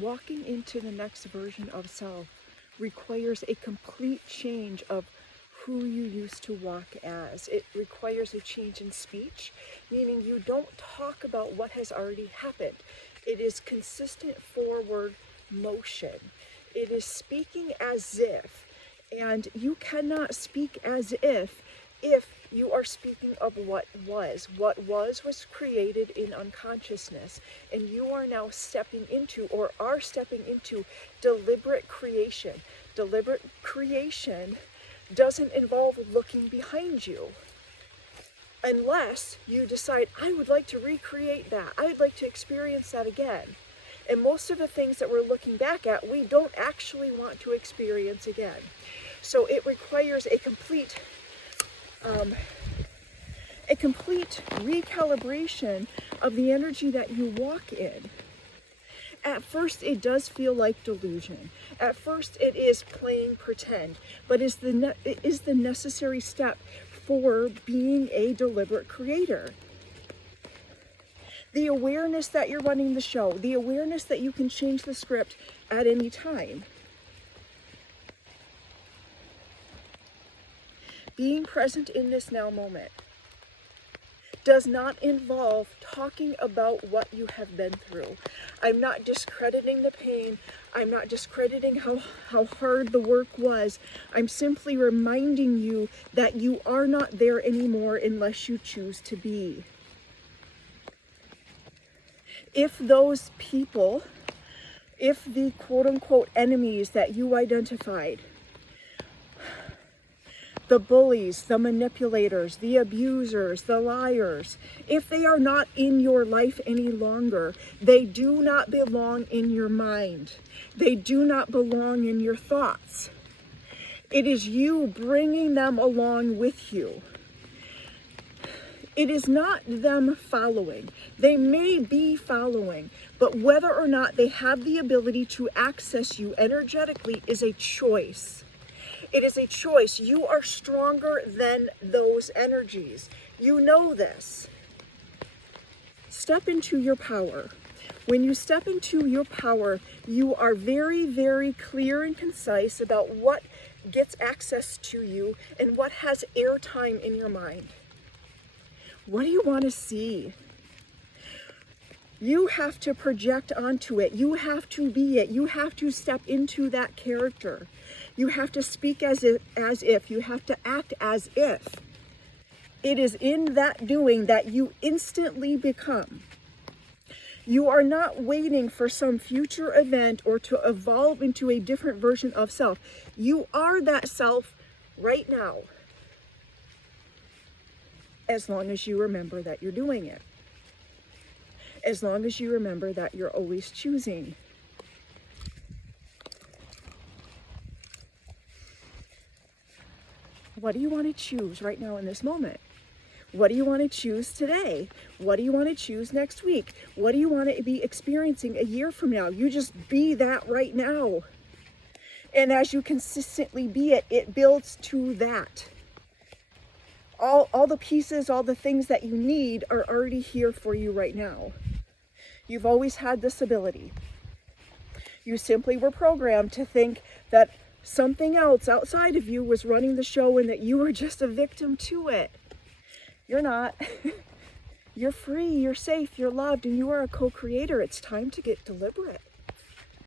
Walking into the next version of self requires a complete change of who you used to walk as. It requires a change in speech, meaning you don't talk about what has already happened. It is consistent forward motion. It is speaking as if, and you cannot speak as if you are speaking of what was. What was created in unconsciousness, and you are now stepping into, or are stepping into, deliberate creation. Deliberate creation doesn't involve looking behind you, unless you decide, I would like to recreate that. I would like to experience that again. And most of the things that we're looking back at, we don't actually want to experience again. So it requires a complete recalibration of the energy that you walk in. At first, it does feel like delusion. At first, it is playing pretend, but it is the necessary step for being a deliberate creator. The awareness that you're running the show, the awareness that you can change the script at any time. Being present in this now moment does not involve talking about what you have been through. I'm not discrediting the pain. I'm not discrediting how hard the work was. I'm simply reminding you that you are not there anymore unless you choose to be. If those people, if the quote-unquote enemies that you identified, the bullies, the manipulators, the abusers, the liars, if they are not in your life any longer, they do not belong in your mind. They do not belong in your thoughts. It is you bringing them along with you. It is not them following. They may be following, but whether or not they have the ability to access you energetically is a choice. It is a choice. You are stronger than those energies. You know this. Step into your power. When you step into your power, you are very, very clear and concise about what gets access to you and what has airtime in your mind. What do you want to see? You have to project onto it. You have to be it. You have to step into that character. You have to speak as if. You have to act as if. It is in that doing that you instantly become. You are not waiting for some future event or to evolve into a different version of self. You are that self right now, as long as you remember that you're doing it. As long as you remember that you're always choosing. What do you want to choose right now in this moment? What do you want to choose today? What do you want to choose next week? What do you want to be experiencing a year from now? You just be that right now. And as you consistently be it, it builds to that. All the pieces, all the things that you need are already here for you right now. You've always had this ability. You simply were programmed to think that something else outside of you was running the show and that you were just a victim to it. You're not. You're free, you're safe, you're loved, and you are a co-creator. It's time to get deliberate.